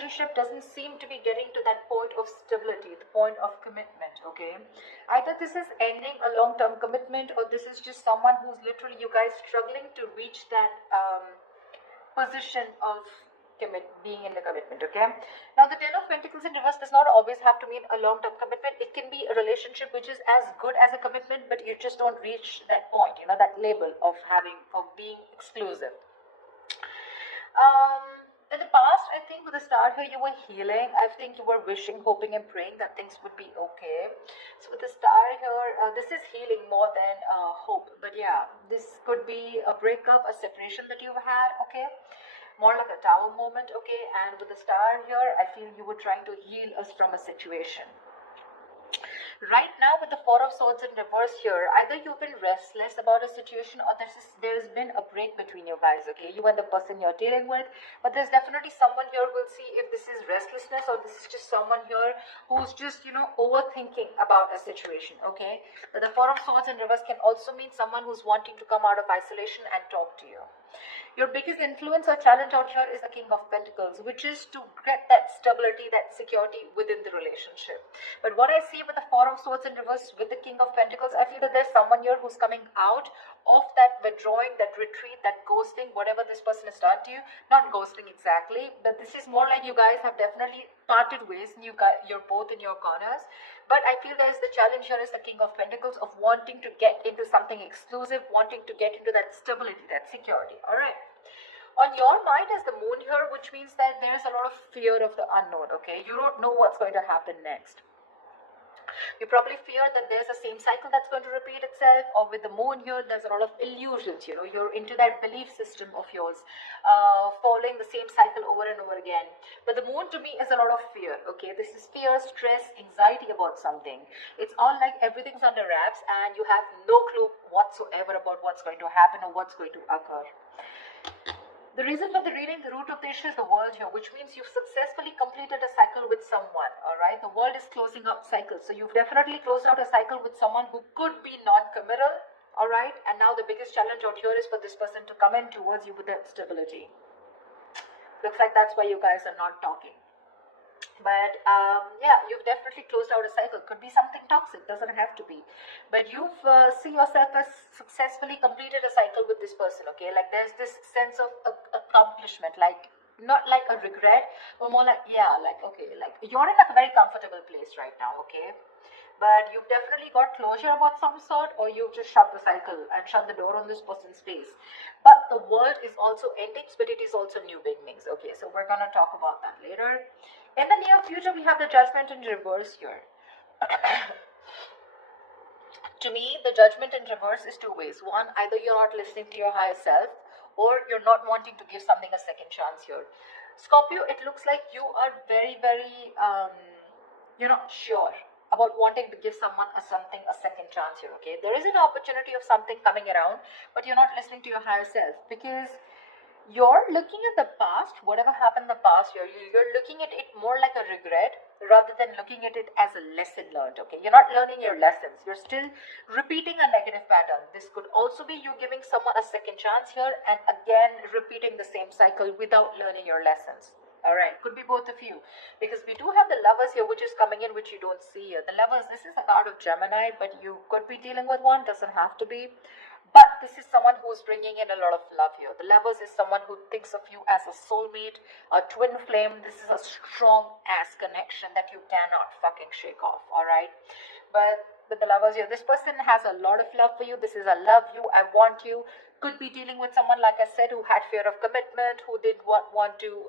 relationship doesn't seem to be getting to that point of stability, the point of commitment, okay? Either this is ending a long-term commitment, or this is just someone who's literally, you guys struggling to reach that position of being in the commitment, okay? Now, the Ten of Pentacles in reverse does not always have to mean a long-term commitment. It can be a relationship which is as good as a commitment, but you just don't reach that point, that label of being exclusive. In the past, I think with the star here, you were healing. I think you were wishing, hoping, and praying that things would be okay. So with the star here, this is healing more than hope. But yeah, this could be a breakup, a separation that you've had, okay? More like a tower moment, okay? And with the star here, I feel you were trying to heal us from a situation. Right now, with the Four of Swords in reverse here, either you've been restless about a situation, or there's been a break between you guys, okay? You and the person you're dealing with. But there's definitely someone here. We'll see if this is restlessness or this is just someone here who's just, overthinking about a situation, okay? But the Four of Swords in reverse can also mean someone who's wanting to come out of isolation and talk to you. Your biggest influence or challenge out here is the King of Pentacles, which is to get that stability, that security within the relationship. But what I see with the Four of Swords in reverse with the King of Pentacles, I feel that there's someone here who's coming out of that withdrawing, that retreat, that ghosting, whatever this person has done to you. Not ghosting exactly, but this is more like you guys have definitely parted ways and you're both in your corners. But I feel there's the challenge here is the King of Pentacles of wanting to get into something exclusive, wanting to get into that stability, that security. All right. On your mind is the Moon here, which means that there's a lot of fear of the unknown, okay? You don't know what's going to happen next. You probably fear that there's a same cycle that's going to repeat itself, or with the Moon here, there's a lot of illusions, you're into that belief system of yours, following the same cycle over and over again. But the Moon to me is a lot of fear, okay? This is fear, stress, anxiety about something. It's all like everything's under wraps and you have no clue whatsoever about what's going to happen or what's going to occur. The reason for the reading, the root of the issue is the world here, which means you've successfully completed a cycle with someone, all right? The world is closing up cycles. So you've definitely closed out a cycle with someone who could be non-committal, all right? And now the biggest challenge out here is for this person to come in towards you with that stability. Looks like that's why you guys are not talking. But yeah, you've definitely closed out a cycle. Could be something toxic, doesn't have to be. But you've see yourself as successfully completed a cycle with this person, okay? Like there's this sense of accomplishment, like not like a regret, but more like, yeah, like, okay, like you're in like a very comfortable place right now, okay? But you've definitely got closure about some sort, or you've just shut the cycle and shut the door on this person's face. But the world is also endings, but it is also new beginnings. Okay, so we're gonna talk about that later. In the near future, we have the Judgment in reverse here. To me, the Judgment in reverse is two ways. One, either you're not listening to your higher self, or you're not wanting to give something a second chance here. Scorpio, it looks like you are very, very, you're not sure about wanting to give someone a second chance here, okay? There is an opportunity of something coming around, but you're not listening to your higher self because you're looking at the past, whatever happened in the past, you're looking at it more like a regret rather than looking at it as a lesson learned, okay? You're not learning your lessons. You're still repeating a negative pattern. This could also be you giving someone a second chance here and again repeating the same cycle without learning your lessons. All right, could be both of you, because we do have the Lovers here, which is coming in, which you don't see here. The Lovers, this is a card of Gemini, but you could be dealing with one, doesn't have to be. But this is someone who's bringing in a lot of love here. The Lovers is someone who thinks of you as a soulmate, a twin flame. This is a strong-ass connection that you cannot fucking shake off, all right? But with the Lovers here, this person has a lot of love for you. This is a love you, I want you. Could be dealing with someone, like I said, who had fear of commitment, who did want to,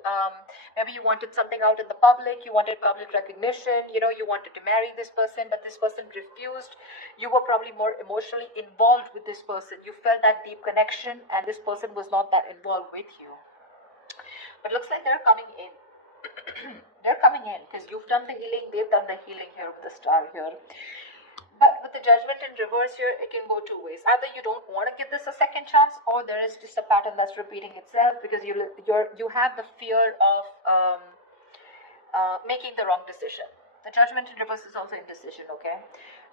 maybe you wanted something out in the public, you wanted public recognition, you wanted to marry this person, but this person refused. You were probably more emotionally involved with this person. You felt that deep connection, and this person was not that involved with you. But looks like they're coming in. They're coming in, because you've done the healing, they've done the healing here with the star here. But with the Judgment in reverse here, it can go two ways. Either you don't want to give this a second chance, or there is just a pattern that's repeating itself because you have the fear of making the wrong decision. The Judgment in reverse is also indecision, okay?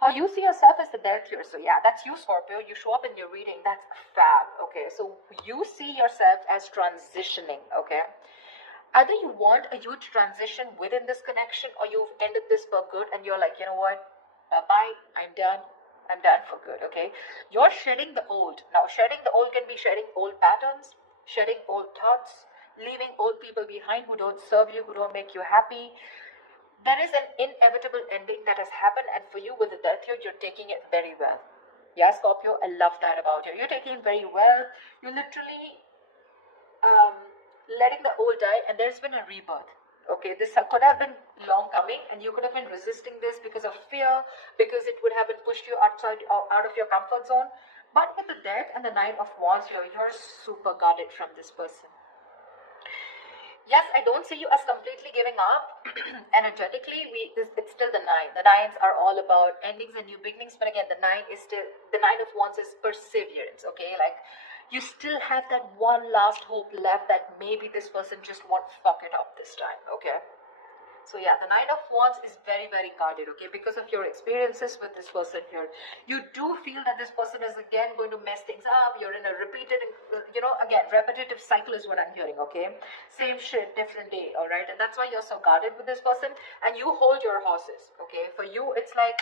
How you see yourself is the Death here. So yeah, that's you, Scorpio. You show up in your reading. That's fab, okay? So you see yourself as transitioning, okay? Either you want a huge transition within this connection, or you've ended this for good and you're like, you know what, bye, I'm done. I'm done for good, okay? You're shedding the old. Now, shedding the old can be shedding old patterns, shedding old thoughts, leaving old people behind who don't serve you, who don't make you happy. There is an inevitable ending that has happened, and for you with the death here, you're taking it very well. Yeah, Scorpio, I love that about you. You're taking it very well. You literally letting the old die, and there's been a rebirth. Okay, this could have been long coming, and you could have been resisting this because of fear, because it would have been pushed you outside or out of your comfort zone. But with the death and the Nine of Wands here, you're super guarded from this person. Yes, I don't see you as completely giving up. Energetically, it's still the nine. The nines are all about endings and new beginnings, but again, the Nine of Wands is perseverance. Okay, like you still have that one last hope left that maybe this person just won't fuck it up this time. Okay. So yeah, the Nine of Wands is very, very guarded, okay, because of your experiences with this person here. You do feel that this person is again going to mess things up. You're in a repeated, again, repetitive cycle is what I'm hearing, okay? Same shit, different day, all right? And that's why you're so guarded with this person, and you hold your horses, okay? For you, it's like,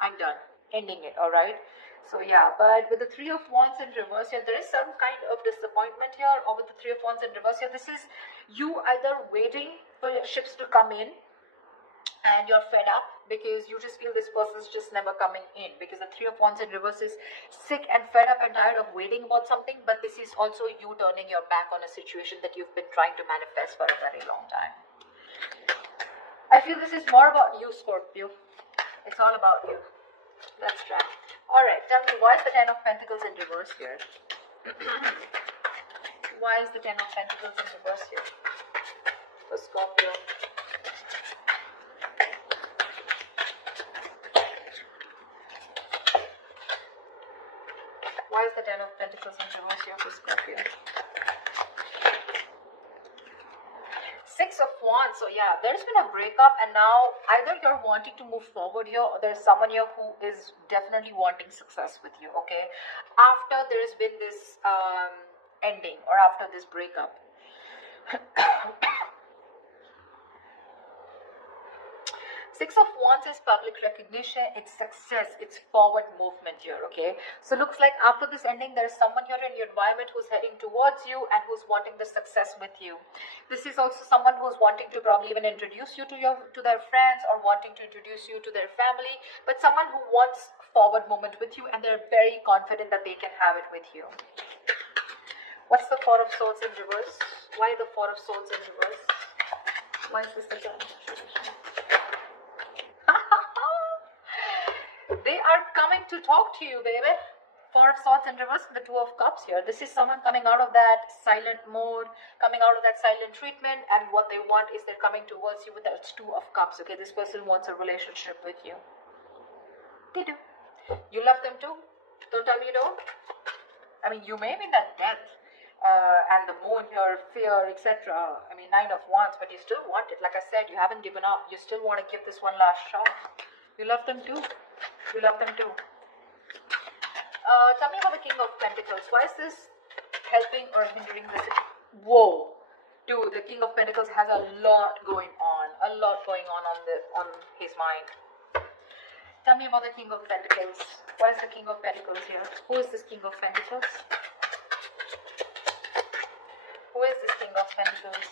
I'm done, ending it, all right? So yeah, but with the Three of Wands in reverse here, there is some kind of disappointment here, or with the Three of Wands in reverse here, this is you either waiting for your ships to come in and you're fed up because you just feel this person's just never coming in, because the Three of Wands in reverse is sick and fed up and tired of waiting about something, but this is also you turning your back on a situation that you've been trying to manifest for a very long time. I feel this is more about you, Scorpio. It's all about you. Let's try. Alright, tell me, why is the Ten of Pentacles in reverse here? Why is the Ten of Pentacles in reverse here for Scorpio? Why is the Ten of Pentacles in reverse here for Scorpio? Six of Wands. So yeah, there's been a breakup, and now either you're wanting to move forward here, or there's someone here who is definitely wanting success with you, okay? After there's been this ending, or after this breakup. Six of Wands is public recognition, it's success, it's forward movement here, okay? So looks like after this ending, there's someone here in your environment who's heading towards you and who's wanting the success with you. This is also someone who's wanting to probably even introduce you to their friends, or wanting to introduce you to their family, but someone who wants forward movement with you, and they're very confident that they can have it with you. What's the Four of Swords in reverse? Why the Four of Swords in reverse? Why is this the time? They are coming to talk to you, baby. Four of Swords in reverse, the Two of Cups here. This is someone coming out of that silent mode, coming out of that silent treatment, and what they want is they're coming towards you with that Two of Cups, okay? This person wants a relationship with you. They do. You love them too. Don't tell me you don't. I mean, you may be that death and the moon here, fear, etc. I mean, Nine of Wands, but you still want it. Like I said, you haven't given up. You still want to give this one last shot. You love them too. You love them too. Tell me about the King of Pentacles. Why is this helping or hindering this? Whoa. Dude, the King of Pentacles has a lot going on. A lot going on his mind. Tell me about the King of Pentacles. Why is the King of Pentacles here? Who is this King of Pentacles? Who is this King of Pentacles?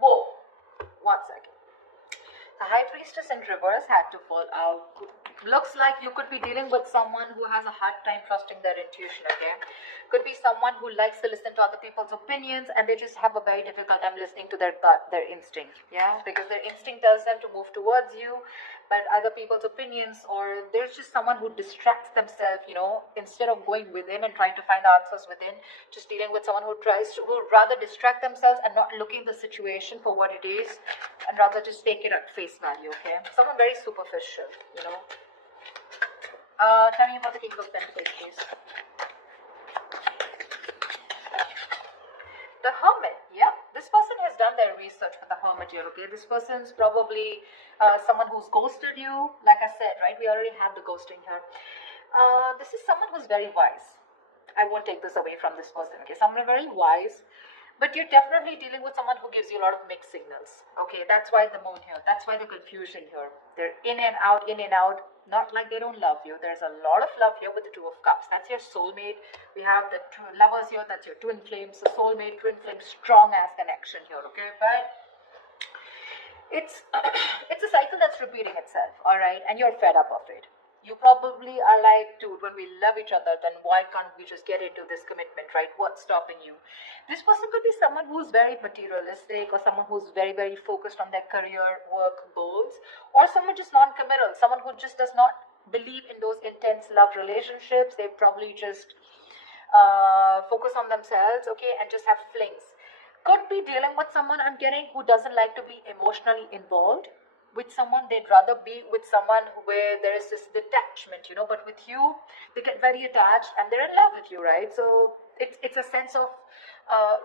Whoa. 1 second. The High Priestess in reverse had to fall out. Looks like you could be dealing with someone who has a hard time trusting their intuition, okay? Could be someone who likes to listen to other people's opinions, and they just have a very difficult time listening to their gut, their instinct, yeah? Because their instinct tells them to move towards you, but other people's opinions, or there's just someone who distracts themselves, instead of going within and trying to find the answers within, just dealing with someone who who rather distract themselves and not looking the situation for what it is, and rather just take it at face value, okay? Someone very superficial, Tell me about the King of Pentacles, please. The Hermit, yeah. This person has done their research for the Hermit here, okay? This person's probably someone who's ghosted you. Like I said, right? We already have the ghosting here. This is someone who's very wise. I won't take this away from this person. Okay, someone very wise, but you're definitely dealing with someone who gives you a lot of mixed signals. Okay, that's why the moon here. That's why the confusion here. They're in and out, in and out. Not like they don't love you. There's a lot of love here with the Two of Cups. That's your soulmate. We have the two lovers here. That's your twin flames. The soulmate, twin flame, strong ass connection here. Okay, but it's it's a cycle that's repeating itself. All right, and you're fed up of it. You probably are like, dude, when we love each other, then why can't we just get into this commitment, right? What's stopping you? This person could be someone who's very materialistic, or someone who's very, very focused on their career, work, goals, or someone just non-committal, someone who just does not believe in those intense love relationships. They probably just focus on themselves, okay, and just have flings. Could be dealing with someone, I'm getting, who doesn't like to be emotionally involved with someone. They'd rather be with someone where there is this detachment, but with you they get very attached and they're in love with you, right? So it's a sense of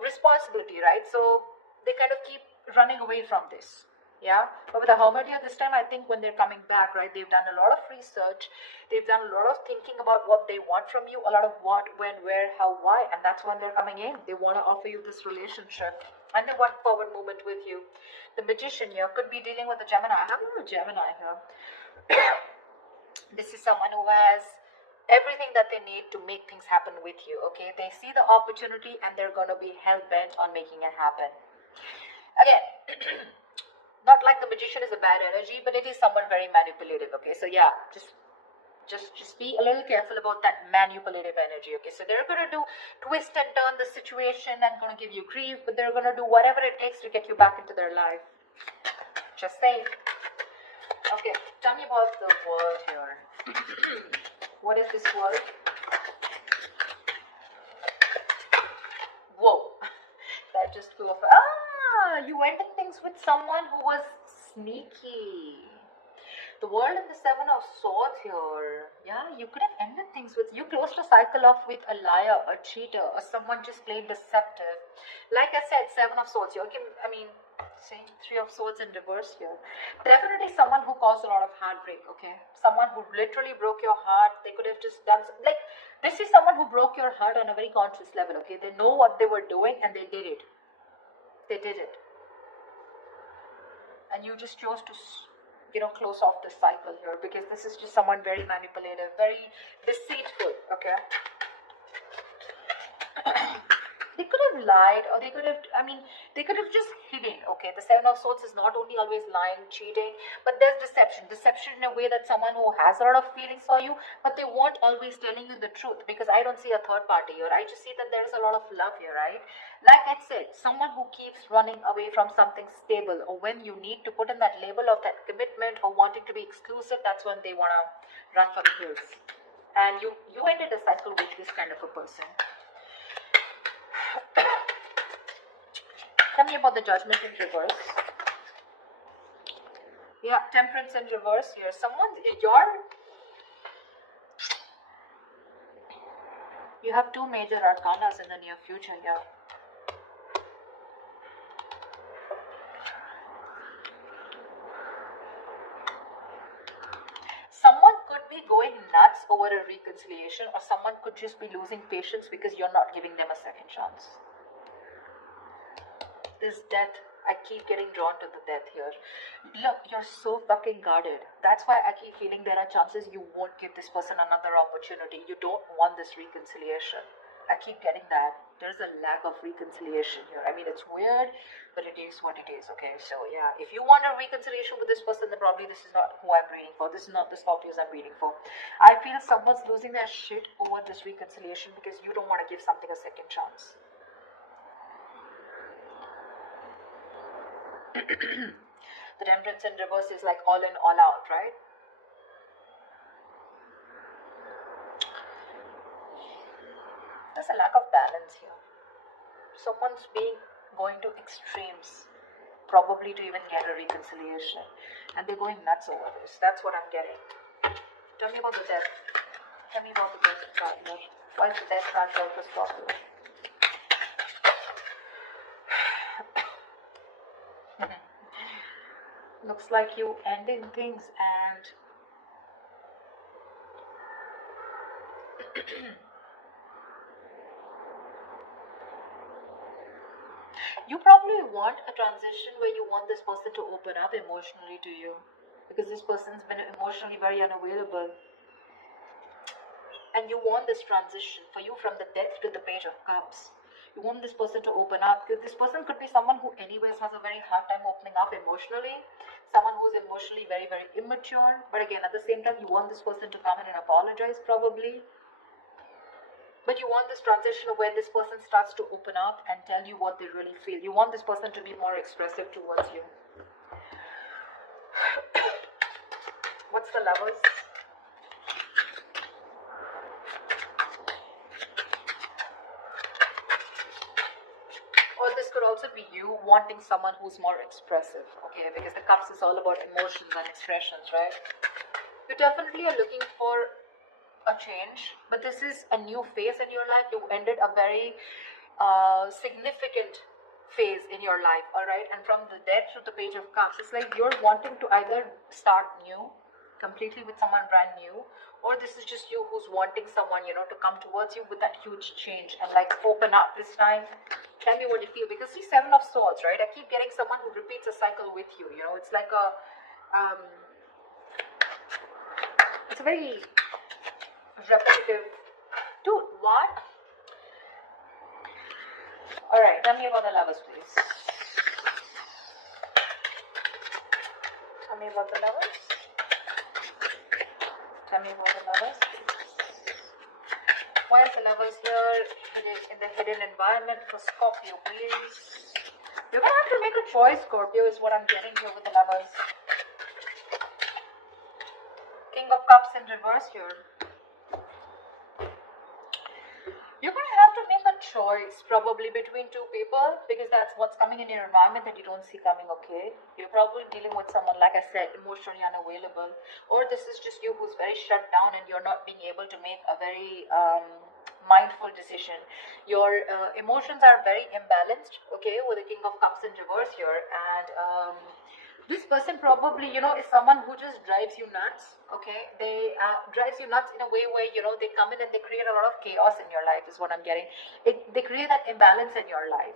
responsibility, right? So they kind of keep running away from this. Yeah, but with the Hermit here this time, I think when they're coming back, right, they've done a lot of research, they've done a lot of thinking about what they want from you, a lot of what, when, where, how, why, and that's when they're coming in. They want to offer you this relationship and they want forward movement with you. The Magician here could be dealing with a Gemini. I have a Gemini here. This is someone who has everything that they need to make things happen with you. Okay, they see the opportunity and they're going to be hell-bent on making it happen. Again, not like the Magician is a bad energy, but it is someone very manipulative. Okay, so yeah, just be a little careful about that manipulative energy. Okay, so they're going to do twist and turn the situation and going to give you grief, but they're going to do whatever it takes to get you back into their life. Just saying. Okay, tell me about the world here. What is this world? Whoa, that just flew off. You ended things with someone who was sneaky. The World and the Seven of Swords here. Yeah, you could have ended things with, you closed a cycle off with a liar, a cheater, or someone just plain deceptive. Like I said, Seven of Swords here. See, Three of Swords in reverse here. Definitely someone who caused a lot of heartbreak, okay? Someone who literally broke your heart. They could have just done, like, this is someone who broke your heart on a very conscious level, okay? They know what they were doing and they did it. They did it. And you just chose to close off the cycle here, because this is just someone very manipulative, very deceitful, okay? They could have lied, or they could have just hidden, okay? The Seven of Swords is not only always lying, cheating, but there's deception in a way that someone who has a lot of feelings for you, but they weren't always telling you the truth, because I don't see a third party here. I just see that there is a lot of love here, right? Like I said, someone who keeps running away from something stable, or when you need to put in that label of that commitment or wanting to be exclusive, that's when they want to run for the hills. And you ended a cycle with this kind of a person. Tell me about the Judgment in reverse. Yeah, Temperance in reverse here. You have two major arcanas in the near future here. Someone could be going nuts over a reconciliation, or someone could just be losing patience because you're not giving them a second chance. This death, I keep getting drawn to the death here. Look, you're so fucking guarded. That's why I keep feeling there are chances you won't give this person another opportunity. You don't want this reconciliation. I keep getting that. There's a lack of reconciliation here. I mean, it's weird, but it is what it is, okay? So, yeah, if you want a reconciliation with this person, then probably this is not who I'm reading for. This is not the Scorpios I'm reading for. I feel someone's losing their shit over this reconciliation because you don't want to give something a second chance. The Temperance in reverse is like all in, all out, right? There's a lack of balance here. Someone's going to extremes, probably to even get a reconciliation, and they're going nuts over this. That's what I'm getting. Tell me about the death. Tell me about the death card here. Why is the death card here for Scorpio? Looks like you ending things, and You probably want a transition where you want this person to open up emotionally to you, because this person's been emotionally very unavailable, and you want this transition for you from the Death to the Page of Cups. You want this person to open up, because this person could be someone who anyways has a very hard time opening up emotionally, someone who's emotionally very, very immature, but again, at the same time, you want this person to come in and apologize probably. But you want this transition of where this person starts to open up and tell you what they really feel. You want this person to be more expressive towards you. What's the Lovers? Or this could also be you wanting someone who's more expressive, okay? Because the Cups is all about emotions and expressions, right? You definitely are looking for a change, but this is a new phase in your life. You ended a very significant phase in your life, all right? And from the Death to the Page of Cups, it's like you're wanting to either start new completely with someone brand new, or this is just you who's wanting someone, you know, to come towards you with that huge change and like open up this time. Tell me what you feel, because see, Seven of Swords, right? I keep getting someone who repeats a cycle with you, you know. It's like a it's a very repetitive. Dude, what? Alright, tell me about the Lovers, please. Tell me about the Lovers. Tell me about the Lovers. Why is the Lovers here in the hidden environment for Scorpio, please? You're gonna have to make a choice, Scorpio, is what I'm getting here with the Lovers. King of Cups in reverse here. You're going to have to make a choice probably between two people, because that's what's coming in your environment that you don't see coming, okay? You're probably dealing with someone, like I said, emotionally unavailable, or this is just you who's very shut down and you're not being able to make a very mindful decision. Your emotions are very imbalanced, okay, with the King of Cups in reverse here, and this person probably, you know, is someone who just drives you nuts, okay? They drives you nuts in a way where, you know, they come in and they create a lot of chaos in your life is what I'm getting. They create that imbalance in your life.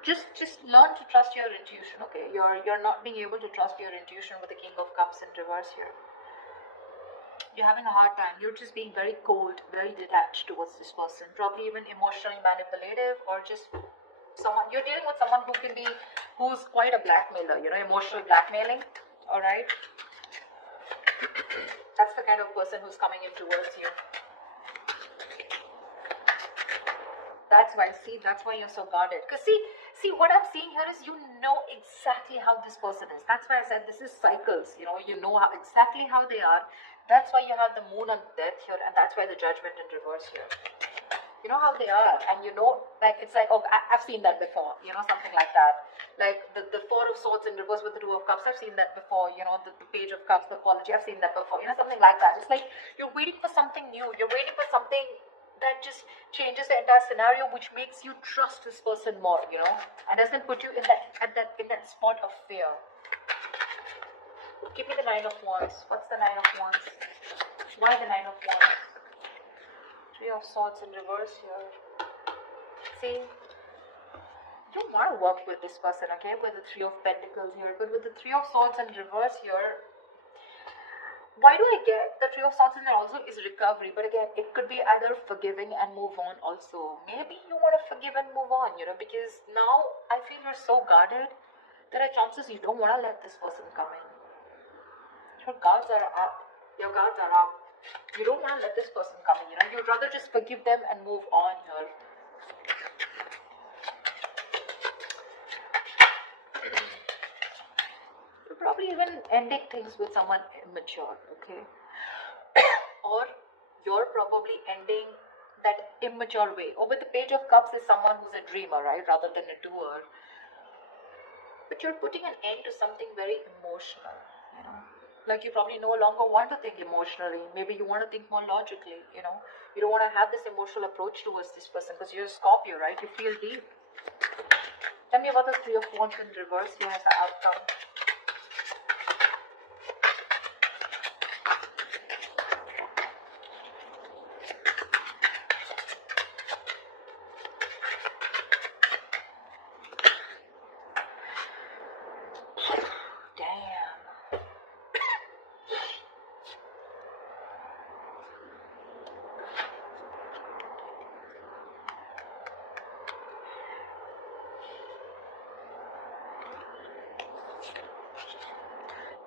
Just learn to trust your intuition, okay? You're not being able to trust your intuition with the King of Cups in reverse here. You're having a hard time. You're just being very cold, very detached towards this person. Probably even emotionally manipulative, or just someone, you're dealing with someone who's quite a blackmailer, you know, emotional blackmailing, all right? That's the kind of person who's coming in towards you. That's why you're so guarded. Because see, what I'm seeing here is you know exactly how this person is. That's why I said this is cycles, you know exactly how they are. That's why you have the Moon and Death here, and that's why the Judgment in reverse here. You know how they are, and you know, like, it's like, oh, I've seen that before, you know, something like that. Like the Four of Swords in reverse with the Two of Cups, I've seen that before, you know, the Page of Cups, the apology, I've seen that before, you know, something like that. It's like you're waiting for something new, you're waiting for something that just changes the entire scenario, which makes you trust this person more, you know, and doesn't put you in that spot of fear. Give me the Nine of Wands. What's the Nine of Wands? Why the Nine of Wands? Three of Swords in reverse here. See, you want to work with this person, okay, with the Three of Pentacles here, but with the Three of Swords in reverse here, why do I get the Three of Swords in there also is recovery, but again, it could be either forgiving and move on also. Maybe you want to forgive and move on, you know, because now I feel you're so guarded, there are chances you don't want to let this person come in. Your guards are up. Your guards are up. You don't want to let this person come in, you know. You'd rather just forgive them and move on here. You're probably even ending things with someone immature, okay? Or you're probably ending that immature way. Or with the Page of Cups is someone who's a dreamer, right? Rather than a doer. But you're putting an end to something very emotional, you know. Like you probably no longer want to think emotionally. Maybe you want to think more logically, you know. You don't want to have this emotional approach towards this person because you're a Scorpio, right? You feel deep. Tell me about the Three of Wands in reverse here as the outcome.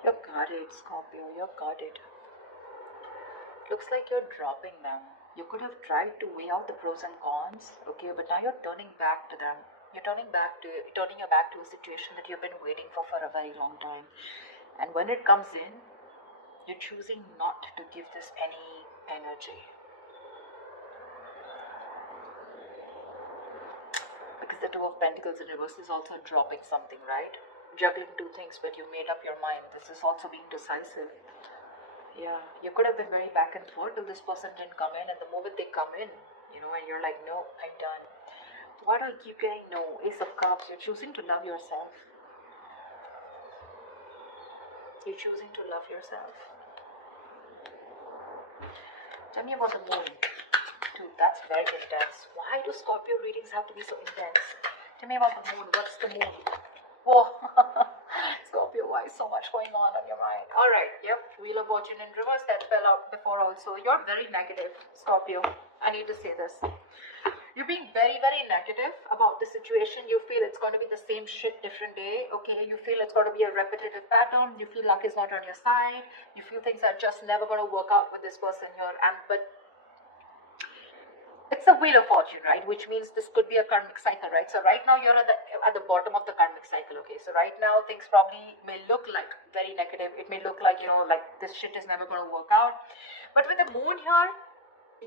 You're guarded, Scorpio. You're guarded. Looks like you're dropping them. You could have tried to weigh out the pros and cons, okay, but now you're turning back to them. Turning your back to a situation that you've been waiting for a very long time. And when it comes in, you're choosing not to give this any energy. Because the Two of Pentacles in reverse is also dropping something, right? Juggling two things, but you made up your mind. This is also being decisive. Yeah, you could have been very back and forth till this person didn't come in, and the moment they come in, and you're like, no, I'm done. Why do I keep getting no? Ace of Cups, you're choosing to love yourself. You're choosing to love yourself. Tell me about the moon. Dude, that's very intense. Why do Scorpio readings have to be so intense? Tell me about the moon. What's the moon? Whoa. Scorpio, why is so much going on your mind? Alright, yep. Wheel of Fortune in reverse. That fell out before also. You're very negative, Scorpio. I need to say this. You're being very, very negative about the situation. You feel it's going to be the same shit different day, okay? You feel it's going to be a repetitive pattern. You feel luck is not on your side. You feel things are just never going to work out with this person here. But it's a Wheel of Fortune, right? Which means this could be a karmic cycle, right? So right now you're at the bottom of the karmic cycle, okay? So right now things probably may look like very negative. It may look like, like this shit is never going to work out. But with the moon here,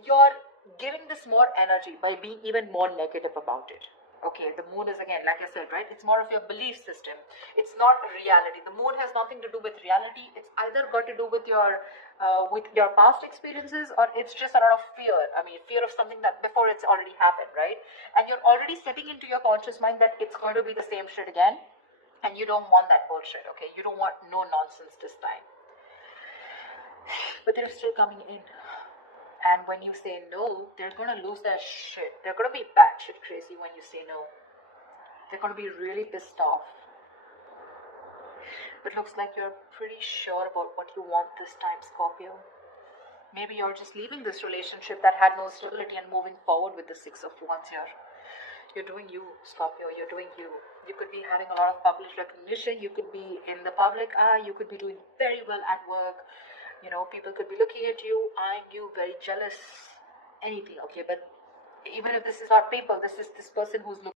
you're giving this more energy by being even more negative about it. Okay, the moon is, again, like I said, right, it's more of your belief system. It's not reality. The moon has nothing to do with reality. It's either got to do with your past experiences, or it's just a lot of fear. I mean, fear of something that before it's already happened, right? And you're already setting into your conscious mind that it's going to be the same shit again, and you don't want that bullshit, okay? You don't want no nonsense this time. But they're still coming in. And when you say no, they're going to lose their shit. They're going to be batshit crazy when you say no. They're going to be really pissed off. But looks like you're pretty sure about what you want this time, Scorpio. Maybe you're just leaving this relationship that had no stability and moving forward with the Six of Wands here. You're doing you, Scorpio. You're doing you. You could be having a lot of public recognition. You could be in the public eye. You could be doing very well at work. People could be looking at you, eyeing you, very jealous, anything, okay? But even if this is not people, this is this person who's looking